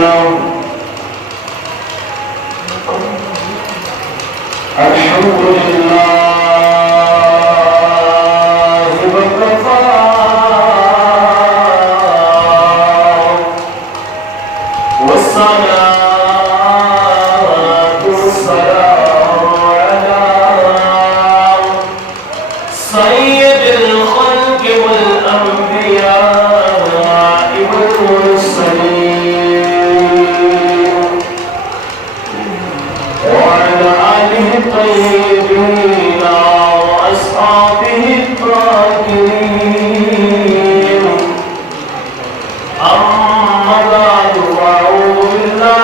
لله الحمد لله وكفى والصلاة والسلام على سيد الخلق والأنبياء والمرسلين وعلى آله الطيبين وأصحابه الطاهرين. أما بعد فأعوذ بالله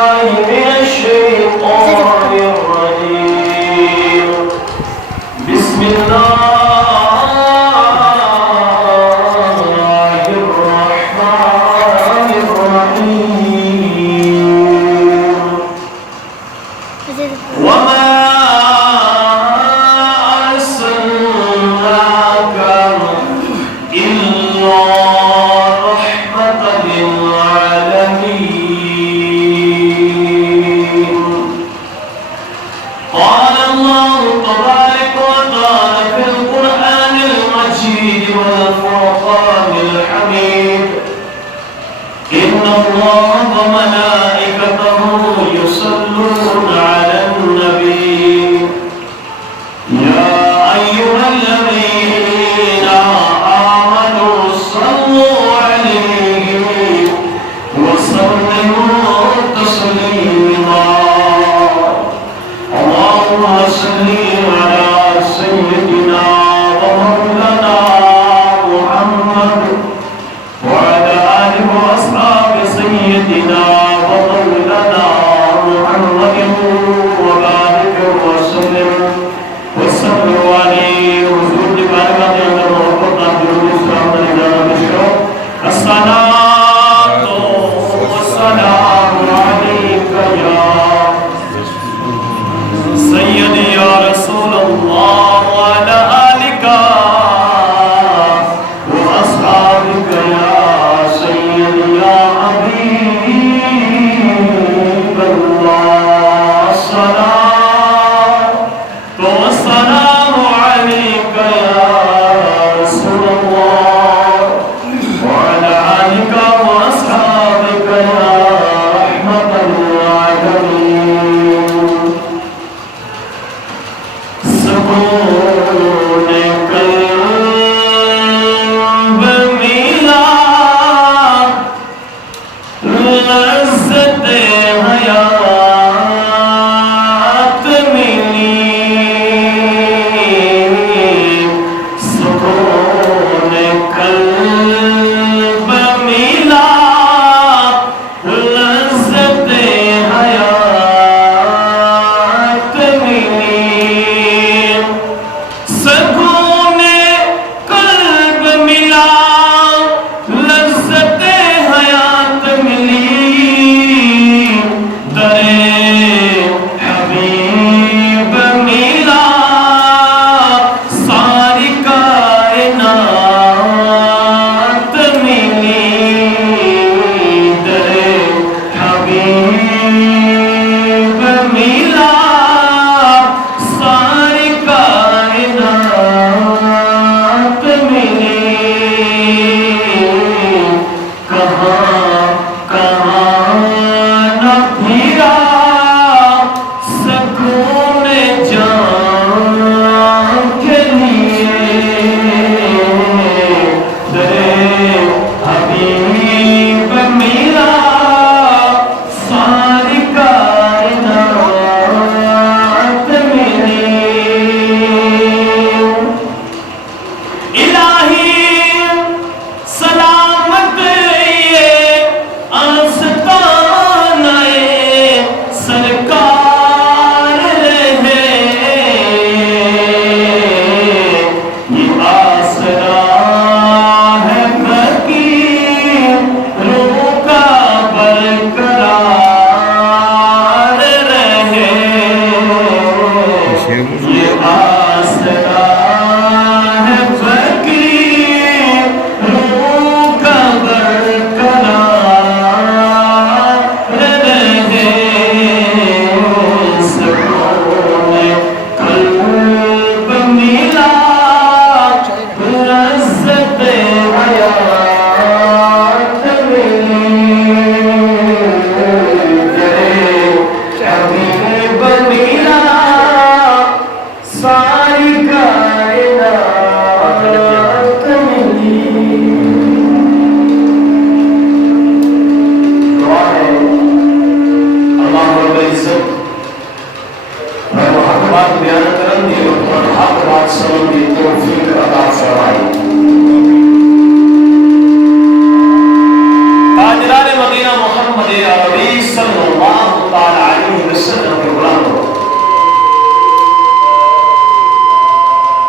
نبی صلی اللہ تعالی علیہ وسلم کے غلاموں،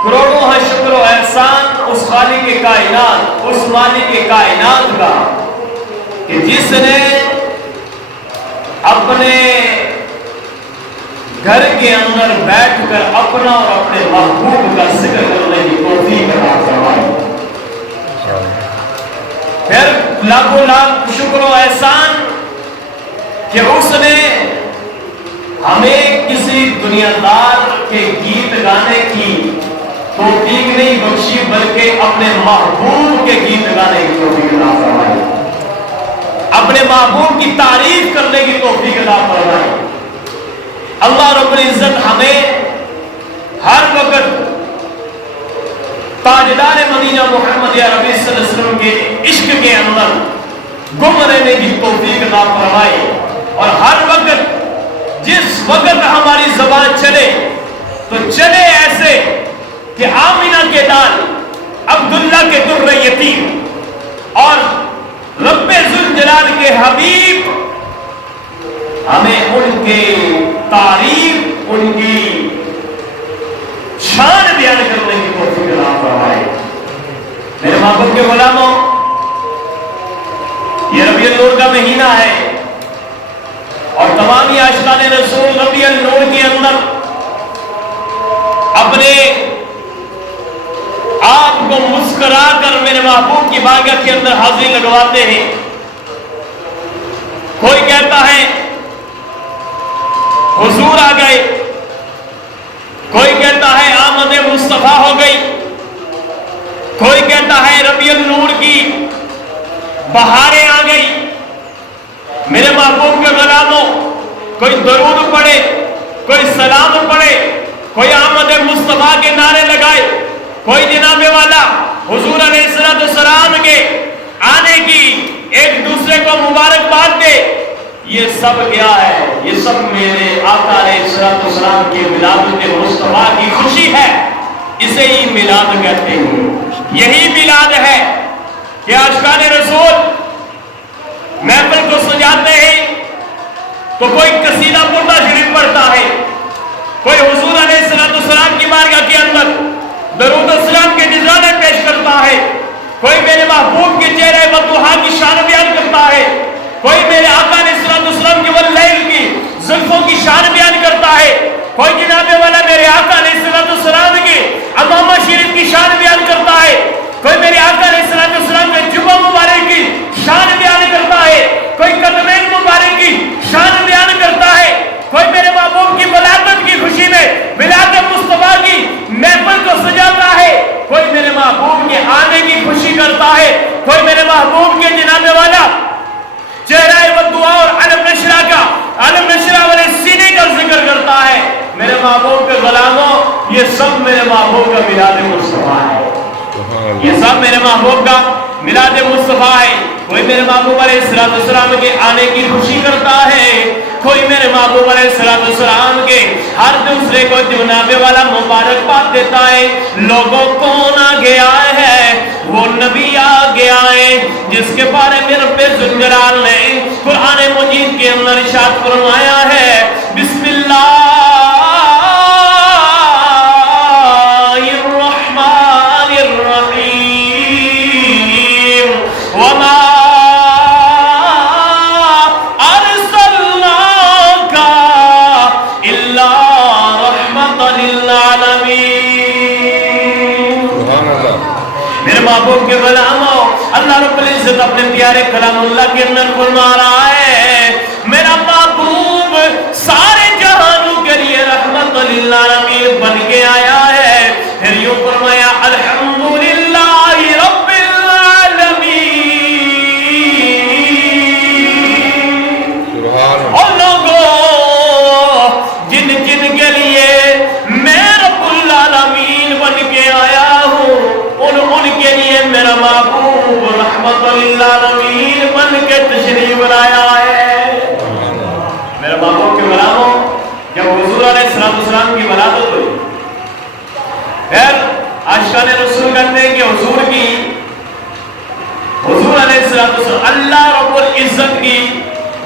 کروڑوں ہے شکر و احسان اس خالق کائنات، اس مالک کائنات کا کہ جس نے اپنے گھر کے اندر بیٹھ کر اپنا اور اپنے محبوب کا ذکر کرنے کی توفیق عطا فرمائی۔ پھر لاکھوں لاکھ شکر و احسان کہ اس نے ہمیں کسی دنیا دار کے گیت گانے کی توفیق نہیں بخشی، بلکہ اپنے محبوب کے گیت گانے کی توفیق عطا فرمائی، اپنے محبوب کی تعریف کرنے کی توفیق عطا فرمائی۔ اللہ رب العزت ہمیں ہر وقت تاجدار مدینہ محمد عربی صلی اللہ علیہ وسلم کے عشق کے اندر گم رہنے کی توفیق عطا فرمائے، اور ہر وقت جس وقت ہماری زبان چلے تو چلے ایسے کہ آمینہ کے لال، عبداللہ کے در یتیم اور رب ذوالجلال کے حبیب ہمیں ان کے تعریف، ان کی شان بیان کرنے کی توفیق عطا فرمائے۔ میرے محبوب کے غلاموں، یہ ربیع النور کا مہینہ ہے اور تمام عاشقان رسول ربیع النور کے اندر اپنے آپ کو مسکرا کر میرے محبوب کی بارگاہ کے اندر حاضری لگواتے ہیں۔ کوئی کہتا ہے حضور آ گئے، کوئی کہتا ہے آمد مصطفیٰ ہو گئی، کوئی کہتا ہے ربیع النور کی بہاریں آ گئی۔ میرے محبوب کے غلاموں، کوئی درود پڑھے، کوئی سلام پڑھے، کوئی آمد مصطفیٰ کے نعرے لگائے، کوئی جناب والا حضور علیہ السلام کے آنے کی ایک دوسرے کو مبارکباد دے، یہ سب کیا ہے؟ یہ سب میرے آقا علیہ السلام کی ولادت مصطفیٰ کی خوشی ہے، اسے ہی میلاد کہتے ہیں۔ یہی میلاد ہے کہ عاشقان رسول محفل کو سجاتے ہیں تو کوئی قصیدہ بردہ شریف پڑھتا ہے، کوئی حضور علیہ السلام کی بارگاہ کے اندر درود السلام کے نذرانے پیش کرتا ہے، کوئی میرے محبوب کے چہرے وضحا کی شان بیان کرتا ہے، کوئی میرے آقا علیہ السلام کی واللیل کی زلفوں کی شان بیان کرتا ہے، کوئی جناب والا میرے آقا علیہ السلام کی امامہ شریف کی شان بیان کرتا ہے، کوئی میرے آقا علیہ السلام کے جبہ مبارک کی شان بیان کرتا ہے، کوئی قدمین مبارک کی شان بیان کرتا ہے، کوئی میرے محبوب کی ولادت کی خوشی میں ولادت مصطفیٰ کی محفل کو سجاتا ہے، کوئی میرے محبوب کے آنے کی خوشی کرتا ہے، کوئی میرے محبوب کے جناب والا چہرہ و دعا اور علم نشرہ کا، علم نشرہ والے سینے کا ذکر کرتا ہے۔ میرے محبوب کے غلاموں، یہ سب میرے محبوب کا میلاد مصطفیٰ ہے، یہ سب میرے محبوب کا میلاد مصطفیٰ ہے۔ کوئی میرے محبوب علیہ السلام کے آنے کی خوشی کرتا ہے، کوئی میرے محبوب علیہ السلام کے ہر دوسرے کو جناب والا مبارکباد دیتا ہے۔ لوگوں کون آ گیا ہے؟ وہ نبی آ گیا ہے جس کے بارے میں رب ذوالجلال نے قرآن مجید کے اندر ارشاد فرمایا ہے، بسم اللہ الرحمن الرحیم، وما محبوب کے غلاموں، اللہ رب العزت اپنے پیارے کلام اللہ کے اندر فرما رہا ہے، میرا محبوب سارے جہانوں کے لیے رحمت للعالمین بن کے آیا ہے۔ پھر یوں فرمایا الحمدللہ رب العالمین۔ اور لوگوں، جن جن کے لیے میں رب العالمین بن کے آیا ہوں، ان کے لیے میرا محبوب رحمت للعالمین بن کے تشریف لایا ہے۔ میرے محبوب کے غلاموں، جب حضور علیہ السلام کی ولادت ہوئی، پھر عاشقان رسول کہتے ہیں کہ حضور علیہ السلام اللہ رب العزت کی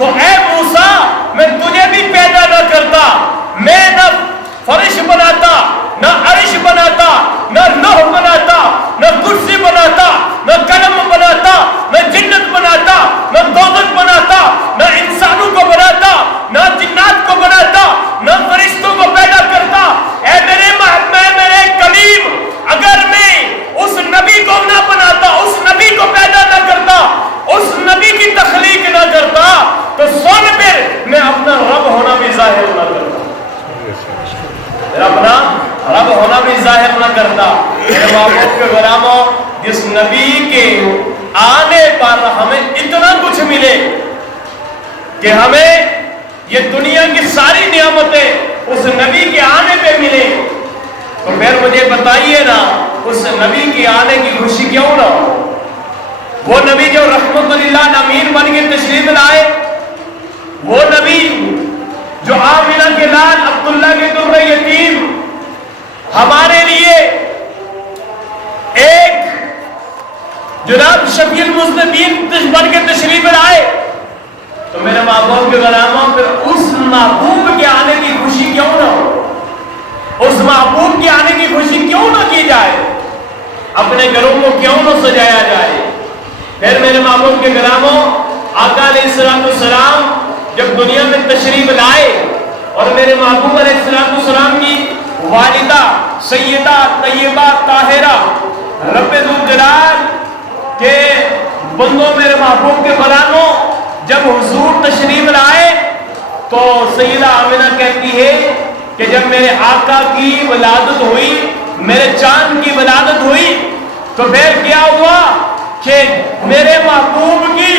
تو اے موسیٰ میں تجھے بھی پیدا نہ کرتا، میں نہ فرش بناتا، نہ عرش بناتا، نہ لوح بناتا، نہ کرسی بناتا، نہ قلم بناتا، نہ جنت بناتا، نہ دوزخ بناتا، نہ انسانوں کو بناتا، نہ جنات کو بناتا، نہ فرشتوں کو پیدا کرتا۔ اے میرے کلیم، اگر میں اس نبی کو نہ بناتا، اس نبی کو پیدا نہ کرتا، اس نبی کی تخلیق نہ کرتا، تو سن پھر میں اپنا رب ہونا بھی ظاہر نہ کرتا، اپنا رب ہونا بھی ظاہر نہ کرتا۔ میرے محبوب کے غلاموں، جس نبی کے آنے پر ہمیں اتنا کچھ ملے کہ ہمیں یہ دنیا کی ساری نعمتیں اس نبی کے آنے پہ ملے، تو پھر مجھے بتائیے نا اس نبی کے آنے کی خوشی کیوں نہ ہو؟ وہ نبی جو رحمت للہ امین بن کے تشریف لائے، وہ نبی جو آمنہ کے لال عبداللہ کے در یتیم ہمارے لیے ایک جناب شفیع المذنبین بن کے تشریف لائے، تو میرے محبوب کے غلاموں پھر اس محبوب کے آنے کی خوشی کیوں نہ ہو؟ اس محبوب کے آنے کی خوشی کیوں نہ کی جائے؟ اپنے گھروں کو کیوں نہ سجایا جائے؟ پھر میرے محبوب کے غلاموں، آقا علیہ السلام جب دنیا میں تشریف لائے اور میرے محبوب علیہ السلام کی والدہ سیدہ طیبہ طاہرہ رب ذوالجلال کے بندوں، میرے محبوب کے غلاموں، جب حضور تشریف لائے تو سیدہ آمنہ کہتی ہے کہ جب میرے آقا کی ولادت ہوئی، میرے چاند کی ولادت ہوئی، تو پھر کیا ہوا کہ میرے محبوب کی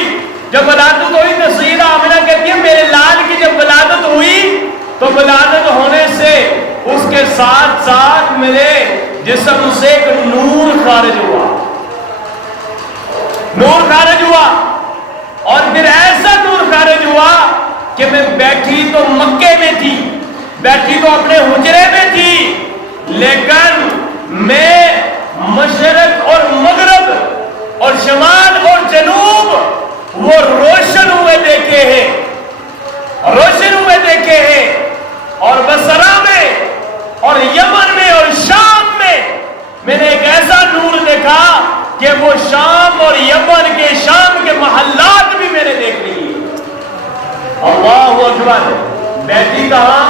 جب ولادت ہوئی تو سیدہ آمنہ کہتی ہے میرے لال کی جب ولادت ہوئی تو ولادت ہونے سے اس کے ساتھ ساتھ میرے جسم سے ایک نور خارج ہوا، نور خارج ہوا، اور پھر ایسا نور خارج ہوا کہ میں بیٹھی تو مکے میں تھی، بیٹھی تو اپنے حجرے میں تھی، لیکن میں مشرق اور مغرب اور شمال اور جنوب وہ روشن ہوئے دیکھے ہیں، روشن ہوئے دیکھے ہیں، اور بصرہ میں اور یمن میں اور شام میں نے ایک ایسا نور دیکھا کہ وہ شام اور یمن کے شام کے محلات بھی میں نے دیکھ لی۔ اللہ اکبر، بیٹھی کہاں؟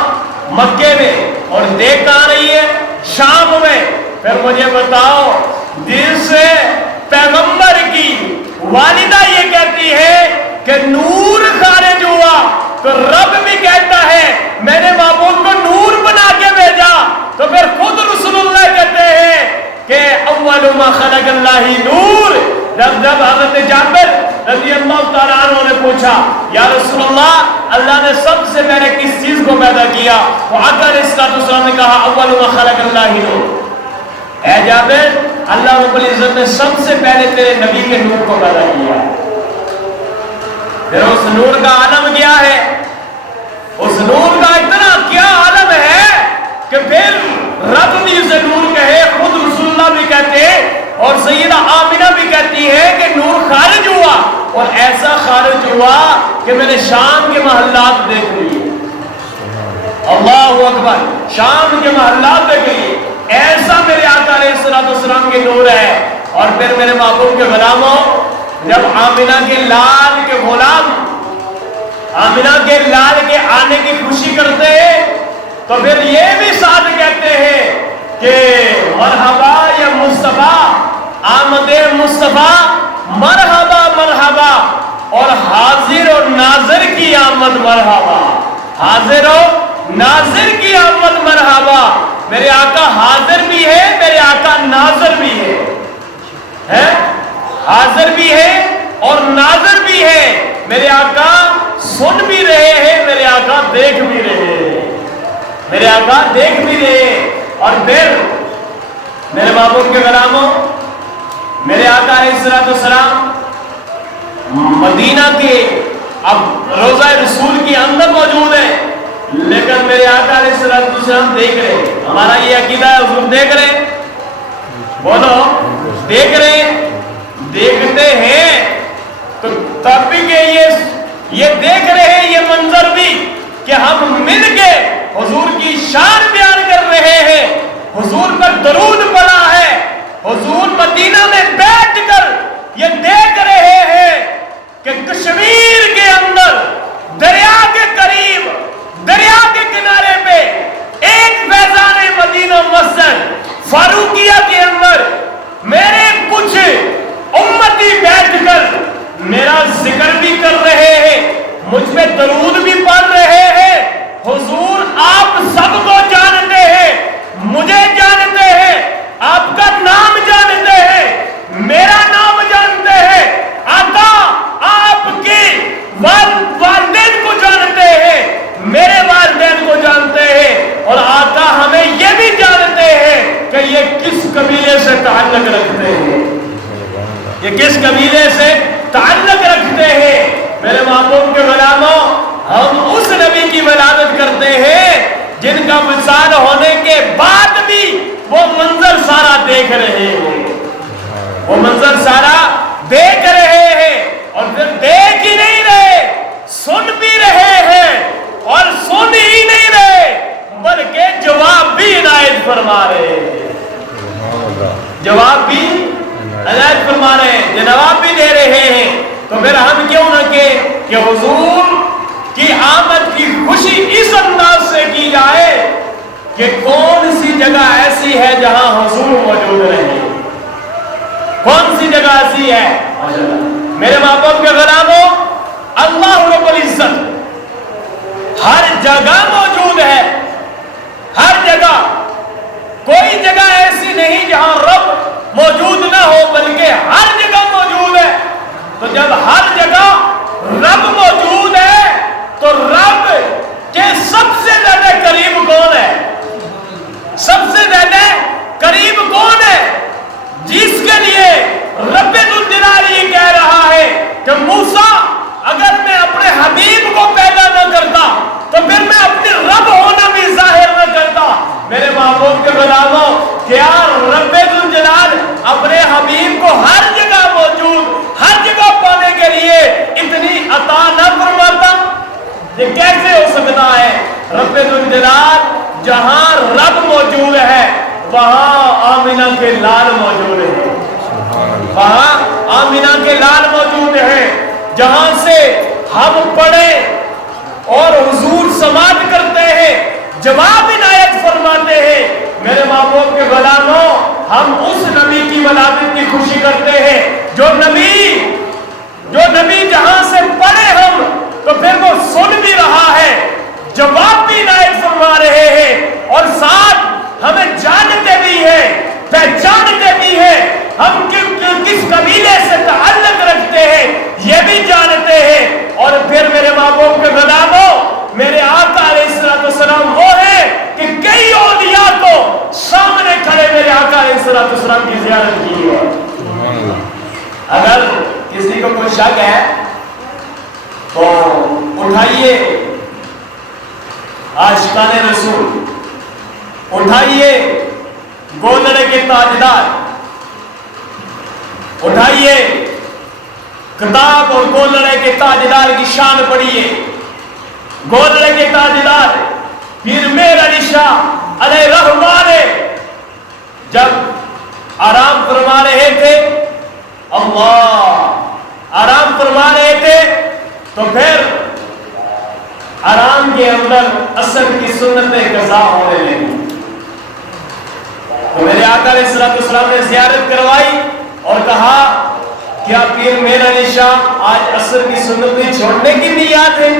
مکے میں، اور دیکھ کہاں رہی ہے؟ شام میں۔ پھر مجھے بتاؤ، جس پیغمبر کی والدہ یہ کہتی ہے کہ نور خارج ہوا، تو رب بھی کہتا ہے میں نے محبوب کو نور بنا کے بھیجا، تو پھر خود رسول اللہ کہتے ہیں کہ اول ما خلق اللہ نور۔ جب حضرت جابر رضی اللہ تعالیٰ عنہ نے پوچھا یا رسول اللہ، اللہ نے سب سے پہلے کس چیز کو پیدا کیا؟ تو آقا علیہ السلام نے کہا اول ما خلق اللہ نور۔ اے جابر، اللہ رب العزت نے سب سے پہلے تیرے نبی کے نور کو پیدا کیا۔ پھر اس نور کا عالم کیا ہے؟ اس نور کا اتنا کیا عالم ہے کہ پھر رب بھی اسے نور کہے، خود رسول اللہ بھی کہتے ہیں، اور سیدہ آمنہ بھی کہتی ہے کہ نور خارج ہوا، اور ایسا خارج ہوا کہ میں نے شام کے محلات دیکھ لیے۔ اللہ اکبر، شام کے محلات دیکھ لیے، ایسا میرے آقا علیہ السلام کے نور ہے۔ اور پھر میرے محبوب کے غلاموں، جب آمنہ کے لال کے غلام آمنہ کے لال کے آنے کی خوشی کرتے ہیں تو پھر یہ بھی ساتھ کہتے ہیں کہ مرحبا یا مصطفیٰ، آمد مصطفیٰ، مرحبا مرحبا، اور حاضر اور ناظر کی آمد مرحبا، حاضر اور ناظر کی آمد مرحبا۔ میرے آقا حاضر بھی ہے، میرے آقا ناظر بھی ہے، حاضر بھی ہے اور ناظر بھی ہے۔ میرے آقا سن بھی رہے ہیں، میرے آقا دیکھ بھی رہے ہیں، میرے آقا دیکھ بھی رہے ہیں۔ اور پھر میرے محبوب کے غلاموں، میرے آقا علیہ السلام مدینہ کے اب روضہ رسول کے اندر موجود ہے، لیکن میرے آقا علیہ السلام دیکھ رہے ہیں۔ ہمارا یہ عقیدہ ہے، حضور دیکھ رہے ہیں، بولو دیکھ رہے ہیں، دیکھتے ہیں تو تب بھی کہ یہ دیکھ رہے ہیں یہ منظر بھی کہ ہم مل کے حضور کی شان بیان کر رہے ہیں، حضور پر درود پڑا ہے، حضور مدینہ میں بیٹھ کر یہ دیکھ رہے ہیں کہ کشمیر کے اندر دریا کے قریب، دریا کے کنارے پہ ایک فیضان مدینہ مسجد فاروقیہ کے اندر میرے کچھ امتی بیٹھ کر میرا ذکر بھی کر رہے ہیں، مجھ پہ درود بھی پڑھ رہے ہیں۔ حضور آپ سب کو جانتے ہیں، مجھے جانتے ہیں، آپ کا نام جانتے ہیں، میرا نام جانتے ہیں، آقا آپ کی والدین کو جانتے ہیں، میرے والدین کو جانتے ہیں، اور آقا ہمیں یہ بھی جانتے ہیں کہ یہ کس قبیلے سے تعلق رکھتے ہیں، یہ کس قبیلے سے تعلق رکھتے ہیں۔ میرے محبوب کے غلاموں، ہم اس نبی کی ولادت کرتے ہیں جن کا وصال ہونے کے بعد بھی وہ منظر سارا دیکھ رہے ہیں، وہ منظر سارا دیکھ رہے ہیں، اور پھر دیکھ ہی نہیں رہے، سن بھی رہے ہیں، اور سن ہی نہیں رہے بلکہ جواب بھی عنایت فرما رہے ہیں، جواب بھی عنایت فرما رہے ہیں، جواب بھی دے رہے ہیں۔ تو پھر ہم کیوں نہ کہ حضور کی آمد کی خوشی اس انداز سے کی جائے کہ کون سی جگہ ایسی ہے جہاں حضور موجود رہے، کون سی جگہ ایسی ہے؟ میرے محبوب کے غلاموں، اللہ رب العزت ہر جگہ موجود ہے، ہر جگہ، کوئی جگہ ایسی نہیں جہاں رب موجود نہ ہو، بلکہ ہر جگہ موجود ہے۔ تو جب ہر جگہ رب موجود ہے تو رب کے سب سے زیادہ قریب کون ہے؟ سب سے زیادہ قریب کون ہے؟ جس کے لیے رب ذوالجلال یہ کہہ رہا ہے کہ موسیٰ اگر میں اپنے حبیب کو پیدا نہ کرتا تو پھر میں اپنے رب ہونا بھی ظاہر نہ کرتا۔ میرے محبوب کے غلاموں، کیا رب ذوالجلال اپنے حبیب کو ہر جگہ موجود، ہر جگہ پانے کے لیے اتنی عطا نہ فرماتا؟ یہ کیسے ہو سکتا ہے؟ رب ذوالجلال جہاں رب موجود ہے وہاں آمینہ کے لال موجود ہے، وہاں آمینہ کے لال موجود ہے، جہاں سے ہم پڑھیں اور حضور سماعت کرتے ہیں، جواب عنایت فرماتے ہیں۔ میرے محبوب کے غلاموں، ہم اس نبی کی ولادت کی خوشی کرتے ہیں جو نبی جہاں سے پڑھے ہم تو پھر وہ سن بھی رہا ہے، جواب بھی عنایت فرما رہے ہیں، اور ساتھ ہمیں جانتے بھی ہیں، پہچانتے بھی ہیں، ہم کس قبیلے سے تعلق رکھتے ہیں یہ بھی جانتے ہیں۔ اور پھر میرے محبوب کے غلاموں، میرے آقا علیہ السلام وہ ہے کہ کئی اولیاء کو سامنے کھڑے میرے آقا علیہ السلام کی زیارت کی ہے۔ اگر کسی کو کوئی شک ہے تو اٹھائیے عاشقان رسول، اٹھائیے گولڑے کے تاجدار، اٹھائیے کتاب اور گولڑے کے تاجدار کی شان پڑھیے۔ گولڑے کے تاجدار پیر میر علی شاہ علیہ رحمہ نے جب آرام فرما رہے تھے، اللہ آرام فرما رہے تھے، تو پھر آرام کے اندر عصر کی سنتیں قضا ہونے لگی۔ تو میرے آقا علیہ السلام نے زیارت کروائی اور کہا کیا پیر میر علی شاہ آج عصر کی سنتیں چھوڑنے کی نیت ہے؟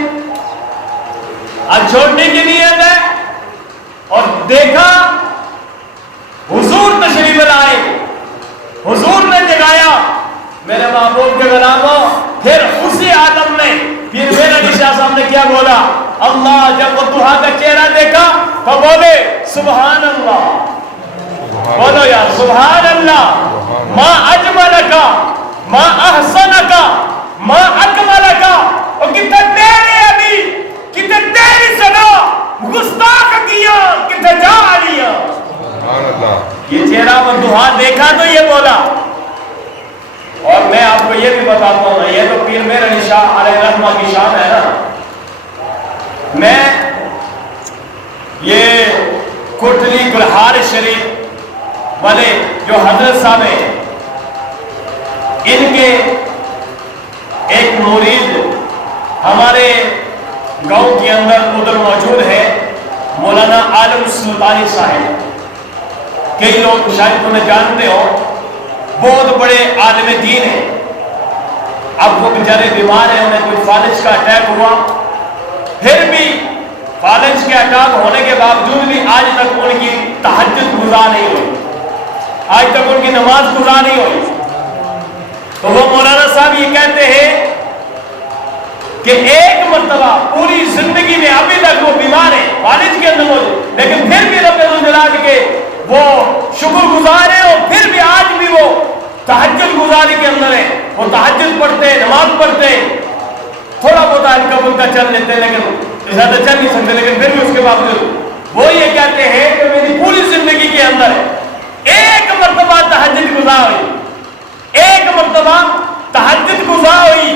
آج چھوڑنے کی نیت ہے؟ اور دیکھا حضور تشریف لائے، حضور نے جگایا۔ میرے محبوب کے غلاموں، پھر اسی عالم میں پیر میر علی شاہ صاحب نے کیا بولا؟ اللہ جب وہ دوحا کا چہرہ دیکھا تو بولے سبحان اللہ، بولو یا سبحان اللہ، ما اجملکا ما احسنکا ما اکملکا۔ اور کتنے تیرے علی، کتنے تیری سنا گستاخ کیا، کتنے جا لیا۔ یہ چہرہ وہ دوحا دیکھا تو یہ بولا۔ اور میں آپ کو یہ بھی بتاتا ہوں، یہ تو پیر میر علی شاہ علیہ رحمہ کی شان ہے نا. میں یہ کوٹلی گلہار شریف والے جو حضرت صاحب ہیں ان کے ایک مرید ہمارے گاؤں کے اندر ادھر موجود ہے مولانا عالم سلطانی صاحب. کئی لوگ شاید تمہیں جانتے ہو, بہت بڑے عالم دین ہیں. اب وہ بیچارے بیمار ہیں, انہیں کوئی فالج کا اٹیک ہوا, پھر بھی فالج کے اٹیک ہونے کے باوجود بھی آج تک ان کی تہجد گزار نہیں ہوئی, آج تک ان کی نماز گزار نہیں ہوئی. تو وہ مولانا صاحب یہ کہتے ہیں کہ ایک مرتبہ پوری زندگی میں ابھی تک وہ بیمار ہیں, فالج کے اندر موجود, لیکن پھر بھی رب الجلال کے وہ شکر گزار ہیں, اور پھر بھی آج بھی وہ تہجد گزاری کے اندر ہیں. وہ تہجد پڑھتے ہیں, نماز پڑھتے ہیں, تھوڑا بہت ہلکا پھلکا چل لیتے ہیں, لیکن زیادہ چل نہیں سکتے, لیکن پھر بھی اس کے باوجود وہ یہ کہتے ہیں کہ میری پوری زندگی کے اندر ایک مرتبہ تہجد گزار ہوئی, ایک مرتبہ تہجد گزار ہوئی.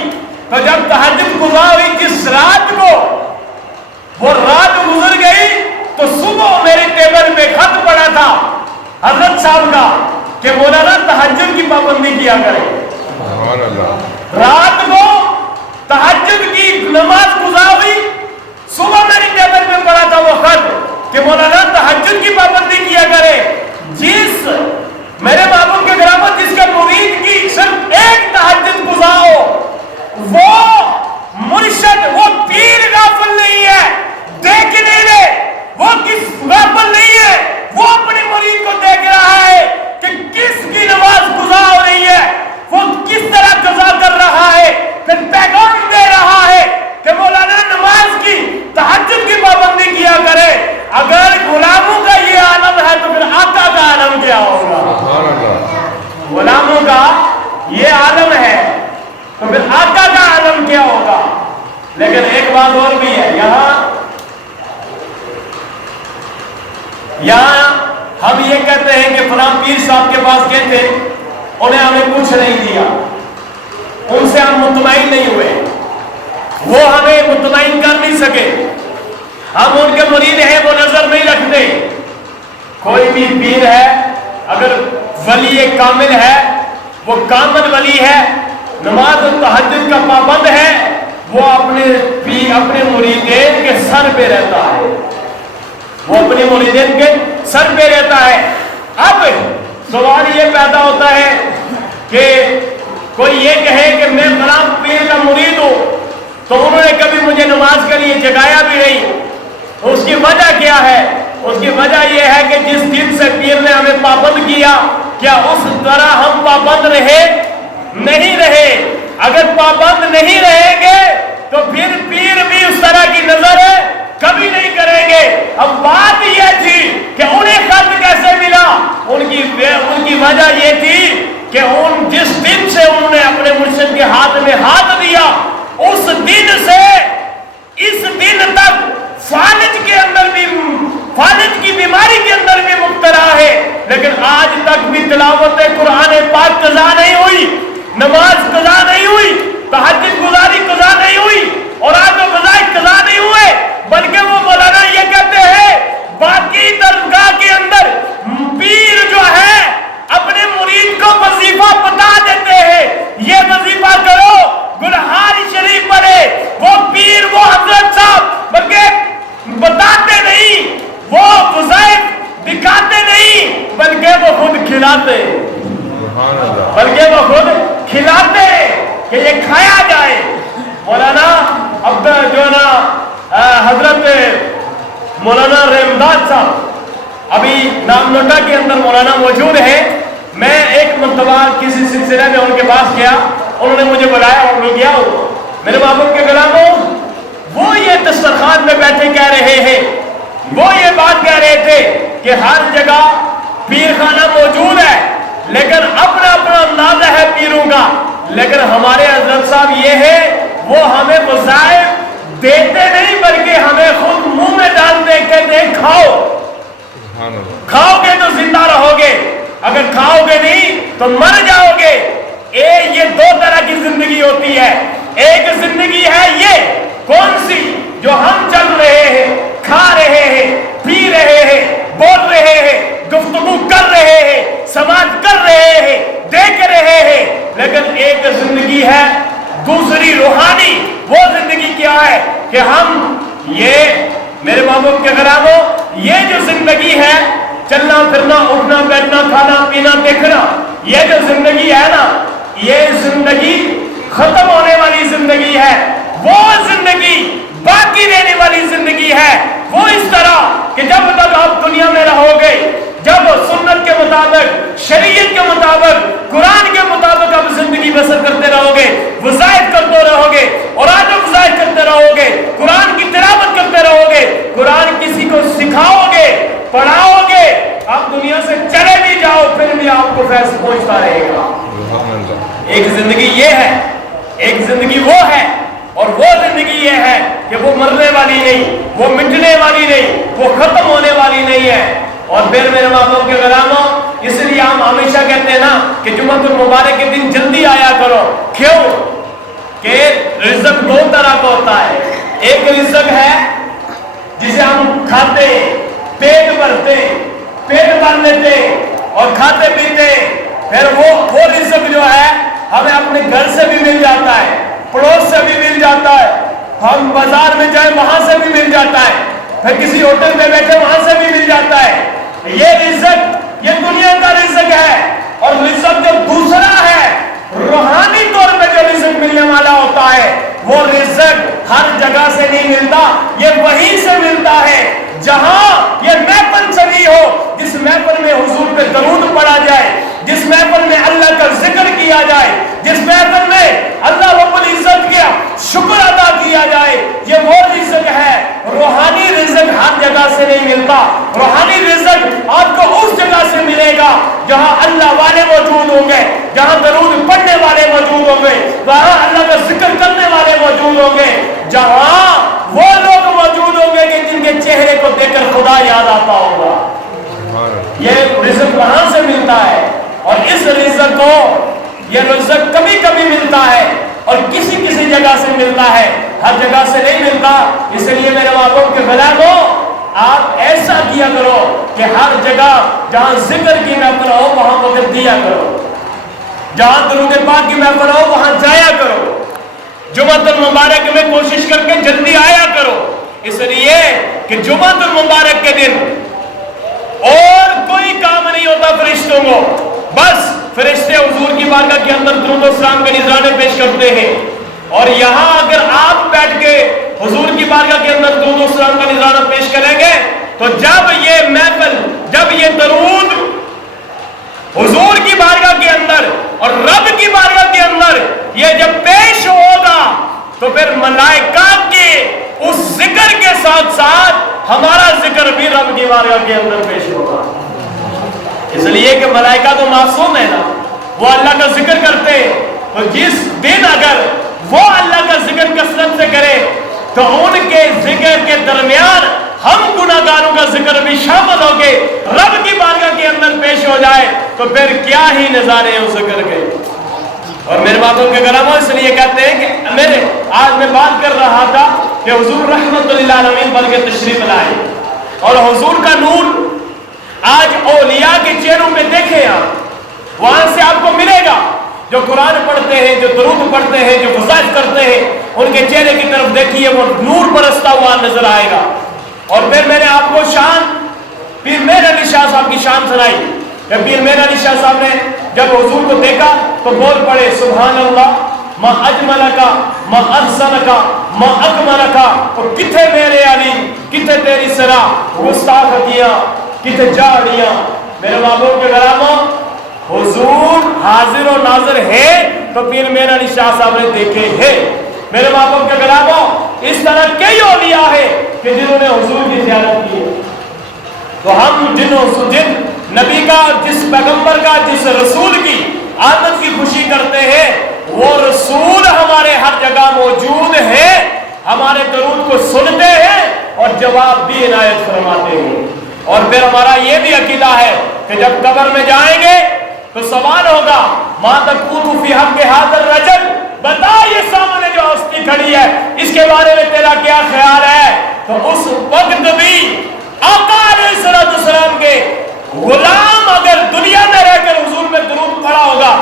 تو جب تہجد گزار ہوئی جس رات کو وہ رات گزر گئی, تو صبح میرے ٹیبل پہ خط پڑا تھا حضرت صاحب کا کہ مولانا تہجد کی پابندی کیا کرے. رات کو تہجد کی نماز گزار ہوئی, صبح میری ٹیبل پہ پڑا تھا وہ خط کہ مولانا تہجد کی پابندی کیا کرے. جس میرے محبوب کے گراما جس کے مرید کی صرف ایک تہجد گزار ہو, وہ مرشد, وہ پیر غافل نہیں ہے, دیکھ نہیں رہے, وہ کس غافل نہیں ہے, وہ اپنے مرید کو دیکھ رہا ہے کہ کس کی نماز گزار ہو رہی ہے, وہ کس طرح قضا کر رہا ہے, پھر پیغام دے رہا ہے کہ مولانا نماز کی تہجد کی پابندی کیا کرے. اگر غلاموں کا یہ عالم ہے تو پھر آقا کا عالم کیا ہوگا؟ غلاموں کا یہ عالم ہے تو پھر آقا کا عالم کیا ہوگا؟ لیکن ایک بات اور بھی ہے, یہاں ہم یہ کہتے ہیں کہ فلاں پیر صاحب کے پاس گئے تھے, انہیں ہمیں کچھ نہیں دیا, ان سے ہم مطمئن نہیں ہوئے, وہ ہمیں مطمئن کر نہیں سکے, ہم ان کے مرید ہیں وہ نظر نہیں رکھتے. کوئی بھی پیر ہے اگر ولی کامل ہے, وہ کامل ولی ہے, نماز و تہجد کا پابند ہے, وہ اپنے مریدین کے سر پہ رہتا ہے, وہ اپنے مریدین کے سر پہ رہتا ہے. اب سوال یہ پیدا ہوتا ہے کہ کوئی یہ کہے کہ میں فلاں پیر کا مرید ہوں, تو انہوں نے کبھی مجھے نماز کے لیے جگایا بھی نہیں. اس کی وجہ کیا ہے؟ اس کی وجہ یہ ہے کہ جس دن سے پیر نے ہمیں پابند کیا, کیا اس طرح ہم پابند رہے؟ نہیں رہے. اگر پابند نہیں رہیں گے تو پھر پیر بھی اس طرح کی نظر کبھی نہیں کریں گے. اب بات یہ تھی کہ انہیں خط کیسے ملا؟ ان کی وجہ یہ تھی کہ جس دن سے انہوں نے اپنے مرشد کے ہاتھ میں ہاتھ دیا, اس دن سے اس دن تک فالج کے اندر بھی, فالج کی بیماری کے اندر بھی مبتلا ہے, لیکن آج تک بھی تلاوت قرآن پاک قضا نہیں ہوئی, نماز قضا نہیں ہوئی, تہجد گزاری قضا نہیں ہوئی, اور آج وہ قضا نہیں ہوئے, بلکہ وہ مولانا یہ کہتے ہیں باقی درگاہ کے اندر پیر جو ہے اپنے مرید کو وظیفہ بتا دیتے ہیں, یہ وظیفہ کرو, گلہار شریف پڑھے. وہ پیر, وہ حضرت صاحب بلکہ بتاتے نہیں, وہ وظائف دکھاتے نہیں, بلکہ وہ خود کھلاتے, بلکہ وہ خود کھلاتے کہ یہ کھایا جائے. مولانا اب جو ہے نا حضرت مولانا رحمداد صاحب ابھی نام نوٹا کے اندر مولانا موجود ہے. میں ایک مرتبہ کسی سلسلے میں ان کے پاس گیا, انہوں نے مجھے بلایا اور میں گیا. میرے محبوب کے غلاموں, وہ یہ دسترخوان میں بیٹھے کہہ رہے ہیں, وہ یہ بات کہہ رہے تھے کہ ہر جگہ پیر خانہ موجود ہے, لیکن اپنا اپنا اندازہ ہے پیروں کا, لیکن ہمارے حضرت صاحب یہ ہے وہ ہمیں وظائف دیتے نہیں, بلکہ ہمیں خود منہ میں ڈالتے, کہتے ہیں کھاؤ, کھاؤ گے تو زندہ رہو گے, اگر کھاؤ گے نہیں تو مر جاؤ گے. یہ دو طرح کی زندگی ہوتی ہے. ایک زندگی ہے یہ کون سی جو ہم چل رہے ہیں، کھا رہے ہیں، پی رہے ہیں، بول رہے ہیں، گفتگو کر رہے ہیں، سماعت کر رہے ہیں، دیکھ رہے ہیں، لیکن ایک زندگی ہے دوسری روحانی۔ وہ زندگی کیا ہے کہ ہم یہ میرے محبوب کے غلاموں، یہ جو زندگی ہے چلنا پھرنا اٹھنا بیٹھنا کھانا پینا دیکھنا، یہ جو زندگی ہے نا، یہ زندگی ختم ہونے والی زندگی ہے۔ وہ زندگی باقی رہنے والی زندگی ہے وہ اس طرح کہ جب تک آپ دنیا میں رہو گے، جب سنت کے مطابق، شریعت کے مطابق، قرآن کے مطابق آپ زندگی بسر کرتے رہو گے، وظائف کرتے رہو گے، اور آج وظائف کرتے رہو گے، قرآن کی تلاوت کرتے رہو گے، قرآن کسی کو سکھاؤ گے، پڑھاؤ گے، آپ دنیا سے چلے بھی جاؤ پھر بھی آپ کو فیض پہنچتا رہے گا۔ ایک زندگی یہ ہے، ایک زندگی وہ ہے، اور وہ زندگی یہ ہے کہ وہ مرنے والی نہیں، وہ مٹنے والی نہیں، وہ ختم ہونے والی نہیں ہے۔ اور پھر میرے محبوب کے غلاموں، اس لیے ہم ہمیشہ کہتے ہیں نا کہ جمعہ المبارک کے دن جلدی آیا کرو۔ کیوں؟ کہ رزق دو طرح کا ہوتا ہے۔ ایک رزق ہے جسے ہم کھاتے، پیٹ بھرتے، پیٹ بھر لیتے اور کھاتے پیتے، پھر وہ رزق جو ہے ہمیں اپنے گھر سے بھی مل جاتا ہے، پڑوس سے بھی مل جاتا ہے، ہم بازار میں جائیں وہاں سے بھی مل جاتا ہے، پھر کسی ہوٹل میں بیٹھے وہاں سے بھی مل جاتا ہے۔ یہ رزق، یہ دنیا کا رزق ہے۔ اور رزق جو دوسرا ہے، روحانی طور پہ جو رزق ملنے والا ہوتا ہے، وہ رزق ہر جگہ سے نہیں ملتا، یہ وہیں سے ملتا ہے جہاں یہ محفل چلی ہو، جس محفل میں حضور پہ درود پڑھا جائے، جس محفل میں اللہ کا ذکر کیا جائے، جس محفل میں اللہ رب العزت کا شکر ادا کیا جائے، یہ وہ رزق ہے۔ روحانی رزق ہر جگہ سے نہیں ملتا، روحانی رزق آپ کو اس جگہ سے ملے گا جہاں اللہ والے موجود ہوں گے، جہاں درود پڑھنے والے موجود ہوں گے، وہاں اللہ کا ذکر کرنے والے موجود ہوں گے، جہاں وہ لوگ موجود ہوں گے کہ جن کے چہرے کو دیکھ کر خدا یاد آتا ہوگا۔ یہ رزق وہاں سے ملتا ہے، اور اس رزق کو، یہ رزق کبھی کبھی ملتا ہے اور کسی کسی جگہ سے ملتا ہے، ہر جگہ سے نہیں ملتا۔ اس لیے میرے محبوب کے غلاموں، آپ ایسا کیا کرو کہ ہر جگہ جہاں ذکر کی محفل ہو وہاں وقت دیا کرو، جہاں درود پاک کی محفل ہو وہاں جایا کرو، جمعہ المبارک میں کوشش کر کے جلدی آیا کرو، اس لیے کہ جمعہ المبارک کے دن اور کوئی کام نہیں ہوتا فرشتوں کو، بس فرشتے حضور کی بارگاہ کے اندر درود و سلام کے نذرانے پیش کرتے ہیں، اور یہاں اگر آپ بیٹھ کے حضور کی بارگاہ کے اندر درود و سلام کا نذرانہ پیش کریں گے تو جب یہ محفل، جب یہ درود حضور کی بارگاہ کے اندر اور رب کی بارگاہ کے اندر یہ جب پیش ہوگا تو پھر ملائکہ کے اس ذکر کے ساتھ ساتھ ہمارا ذکر بھی رب کی بارگاہ کے اندر پیش ہوگا۔ اس لیے کہ ملائکہ تو معصوم ہے نا، وہ اللہ کا ذکر کرتے ہیں، تو جس دن اگر وہ اللہ کا ذکر کثرت سے کرے تو ان کے ذکر کے درمیان ہم گناہگاروں کا ذکر بھی شامل ہو کے رب کی بارگاہ کے اندر پیش ہو جائے تو پھر کیا ہی نظارے ہیں اس ذکر کے۔ اور میرے باتوں کے غلاموں، اس لیے کہتے ہیں کہ آج میں بات کر رہا تھا کہ حضور رحمت للعالمین پر کے تشریف لائے، اور حضور کا نور آج اولیاء کے چہروں پہ دیکھیں آپ، وہاں سے آپ کو ملے گا، جو قرآن پڑھتے ہیں، جو درود پڑھتے ہیں، جو وظائف کرتے ہیں، ان کے چہرے کی طرف دیکھیے، وہ نور برستا ہوا نظر آئے گا۔ اور پھر میں نے آپ کو شان پیر مہر علی شاہ صاحب کی شان سنائی کہ پیر مہر علی شاہ صاحب نے جب حضور کو دیکھا تو بول پڑے سبحان اللہ ما اجملکا ما احسنکا ما اکملکا، اور کتھے میرے علی، کتھے تیری سرا گستاخیاں، کتھے جاڑیاں۔ میرے محبوب کے غلاموں، حضور حاضر و ناظر ہے تو پیر مہر علی شاہ صاحب نے دیکھے ہیں۔ میرے محبوب کے غلاموں، اس طرح کئی اولیاء ہیں کہ جنہوں نے حضور کی زیارت کی ہے، تو ہم جن نبی کا، جس پیغمبر کا، جس رسول کی آمد کی خوشی کرتے ہیں، وہ رسول ہمارے ہر جگہ موجود ہے، ہمارے درود کو سنتے ہیں اور جواب بھی عنایت فرماتے ہیں۔ اور پھر ہمارا یہ بھی عقیدہ ہے کہ جب قبر میں جائیں گے تو سوال ہوگا ما تقول فی حق ھذا الرجل، بتا یہ سامنے جو ہستی کھڑی ہے اس کے بارے میں تیرا کیا خیال ہے؟ تو اس وقت بھی آقا علیہ السلام کے غلام اگر دنیا میں رہ کر حضور میں درود پڑا ہوگا،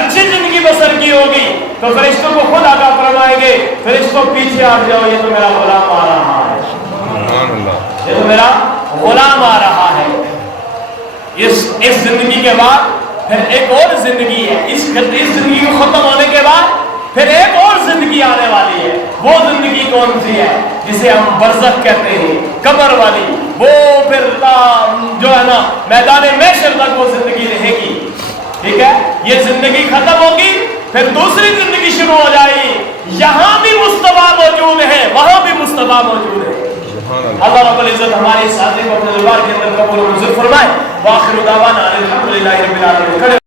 اچھی زندگی بسر کی ہوگی، تو فرشتوں کو خود آقا فرمائیں گے فرشتوں پیچھے ہٹ جاؤ، یہ تو میرا غلام آ رہا ہے، یہ تو میرا غلام آ رہا ہے۔ اس زندگی کے بعد پھر ایک اور زندگی ہے، اس زندگی کو ختم ہونے کے بعد پھر ایک اور زندگی آنے والی ہے۔ وہ زندگی کون سی ہے؟ جسے ہم برزخ کہتے ہیں، قبر والی۔ وہ پھر جو ہے نا میدان محشر تک وہ زندگی رہے گی، ٹھیک ہے؟ یہ زندگی ختم ہوگی، پھر دوسری زندگی شروع ہو جائے گی۔ یہاں بھی مصطفیٰ موجود ہے، وہاں بھی مصطفیٰ موجود ہے۔ اللہ رب العزت ہمارے ساتھی کو اپنے دربار کے اندر قبول و منظور فرمائے۔ وآخر دعوانا الحمدللہ رب العالمین۔